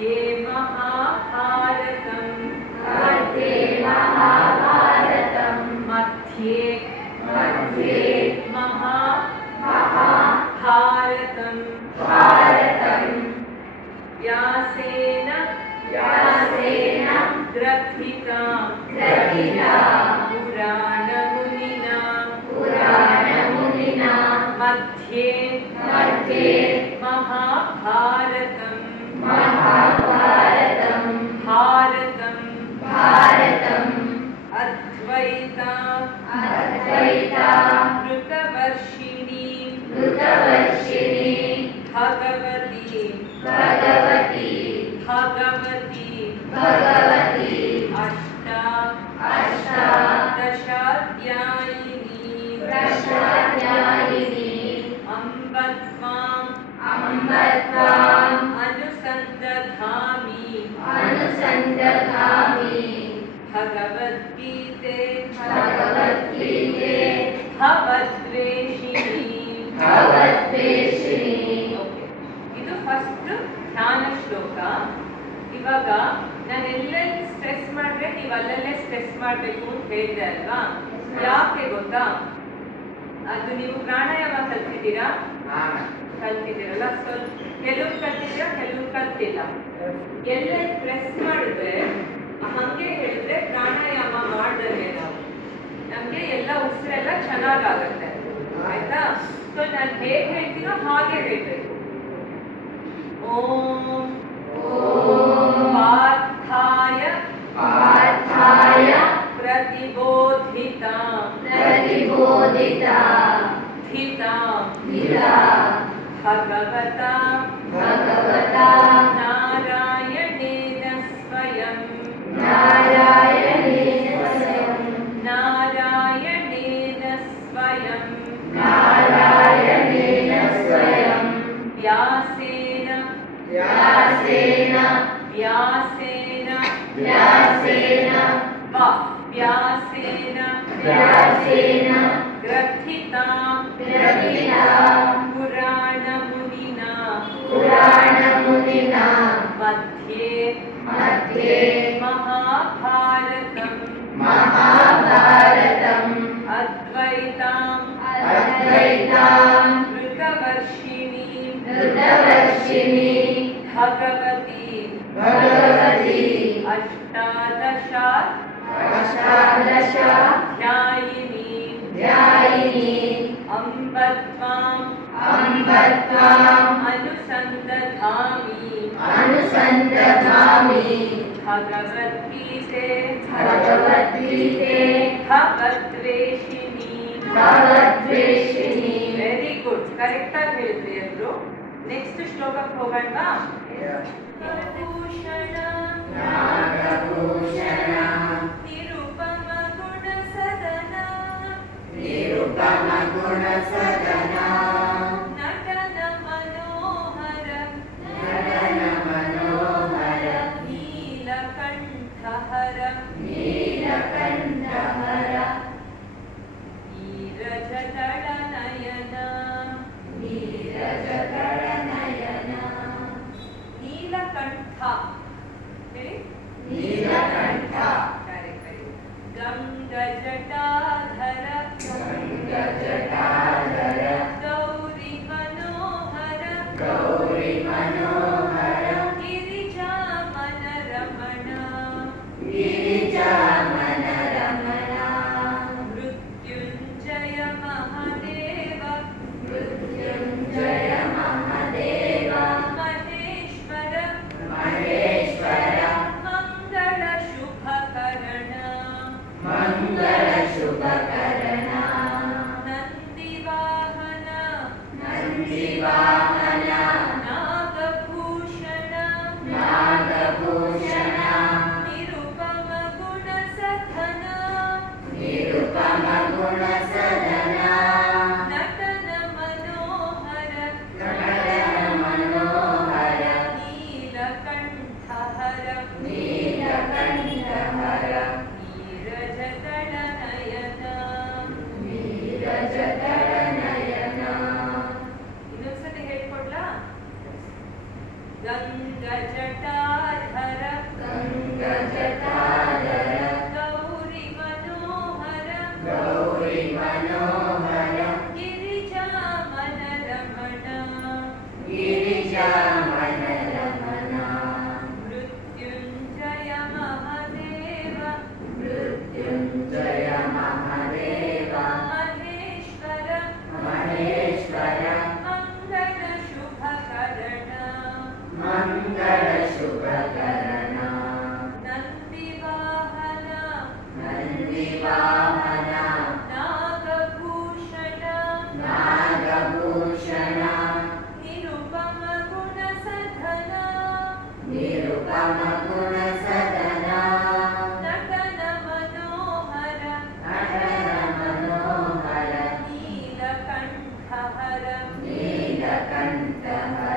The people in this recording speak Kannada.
मध्ये महाभारतं मध्ये महाभारतं व्यासेन ग्रथितं पुराणमुनिना मध्ये महाभारतं भारतम् अद्वैता ऋतवर्षिणी भगवती अष्टादशाध्यायिनी अम्बत्वाम् अनुसन्दधामि भगवद्गीते भवद्वेषिणी. ಇದು ಫಸ್ಟ್ ಧ್ಯಾನ ಶ್ಲೋಕ. ಇವಾಗ ನಾನು ಎಲ್ಲೆಲ್ಲಿ ಸ್ಟ್ರೆಸ್ ಮಾಡಿದ್ರೆ ನೀವು ಅಲ್ಲಲ್ಲೇ ಸ್ಟ್ರೆಸ್ ಮಾಡಬೇಕು ಅಂತ ಹೇಳಿದೆ ಅಲ್ವಾ? ಯಾಕೆ ಗೊತ್ತಾ? ಅದು ನೀವು ಪ್ರಾಣಾಯಾಮ ಕಲ್ತಿದ್ದೀರಲ್ಲ, ಸ್ವಲ್ಪ ಕೆಲವ್ರು ಕಲ್ತಿದ್ದೀರಾ, ಕೆಲವ್ರು ಕಲ್ತಿಲ್ಲ. ಎಲ್ಲೆಲ್ಲಿ ಪ್ರೆಸ್ ಮಾಡಿದ್ರೆ ಹಂಗೆ ಹೇಳಿದ್ರೆ ಪ್ರಾಣಾಯಾಮ ಮಾಡಿದ್ರೆ ನಮ್ಗೆ ಎಲ್ಲ ಉಸಿರೆಲ್ಲ ಚೆನ್ನಾಗಾಗತ್ತೆ. ಆಯ್ತಾ? ಸೊ ನಾನು ಹೇಗೆ ಹೇಳ್ತೀನೋ ಹಾಗೆ ಹೇಳ್ಬೇಕು. ಓಂ ಪಾರ್ಥಾಯ ಪ್ರತಿಬೋಧಿತಾಂ ಭಗವತಾ ನಾರಾಯಣೇನ ಸ್ವಯಂ व्यासेन ग्रथितां पुराणमुनिना मध्ये महाभारतम् अद्वैतां ऋतवर्षिणी भगवती अष्टादशाध्यायिनी अम्बत्वाम् अनुसन्दधामि भगवद्गीते भवद्वेषिणी. ವೆರಿ ಗುಡ್, ಕರೆಕ್ಟ್ ಆಗಿ ಹೇಳಿದ್ರಿ ಎಲ್ರು. ನೆಕ್ಸ್ಟ್ ಶ್ಲೋಕಕ್ಕೆ ಹೋಗೋಣ. ನಿರುಪಮ ಗುಣಸದನ ನಟನ ಮನೋಹರ ನೀಲಕಂಠಹರ ನೀರಜದಳ ನಯನ ನೀಲಕಂಠ ಹೇಳಿ. ನೀಲಕಂಠ ಗಂಗಜಟಾಧರ ಗೌರಿ ಮನೋಹರ ಗಿರಿಜಾಮನ ರಮಣ ಮೃತ್ಯುಂಜಯ ಮಹದೇವ ಮಹೇಶ್ವರ ಮಂಗಳ ಶುಭಕರಣ ನಂದಿವಾಹನ ನಾಗಭೂಷಣ ಕಂಠಃ